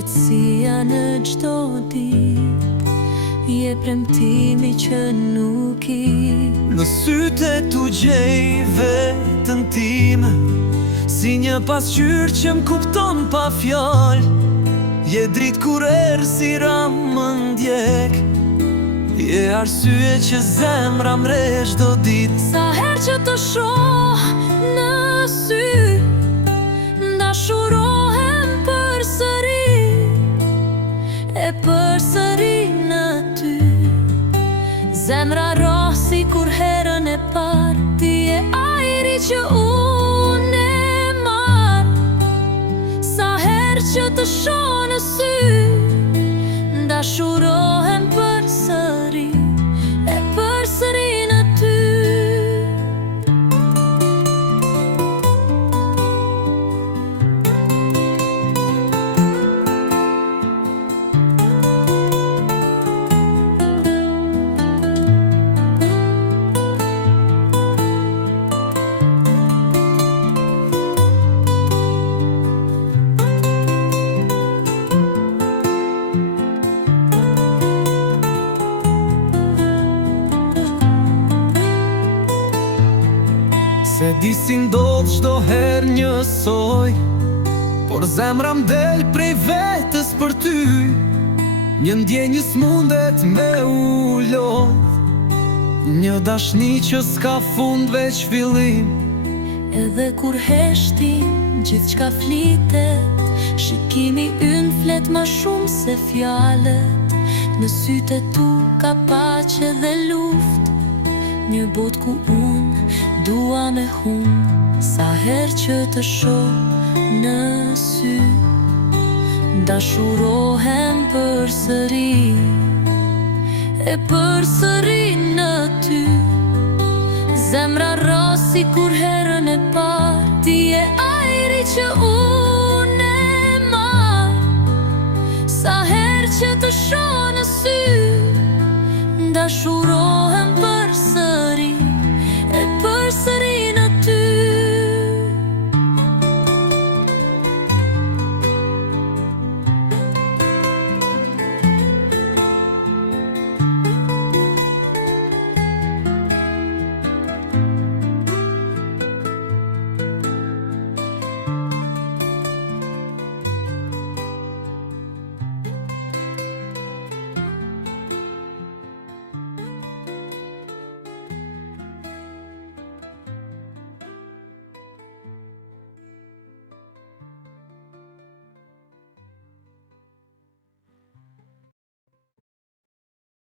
qetësia në çdo ditë, je premtimi që nuk i. Në sytë tu gjej vetën time, si një pasqyrë që m'kupton pa fjallë. Je dritë kur errësira më ndjek, je arsye që zemra mresh do ditë. Sa herë që të shoh në sy, dashurohem përsëri, e përsëri në ty. Zemra rosi kur herën e parë, ti je ajri që unë e marr. Sa herë që të shoh në sy, dashurohem përsëri, e përsëri në ty. Se di si ndodh çdo herë njësoj, por zemra m'del prej vetës për ty. Një ndjenjë s'mundet me u lodh, një dashni që s'ka fund veç fillim. Edhe kur heshtim, gjithçka flitet, shikimi ynë flet ma shumë se fjalët. Në sytë tu ka paqe dhe luft, një botë ku unë dua me humbë. Sa herë që të shoh në sy, dashurohem përsëri, e përsëri në ty. Zemra rosi kur herën e parë, ti je ajri që unë e marr. Sa herë që të shoh në sy, dashurohem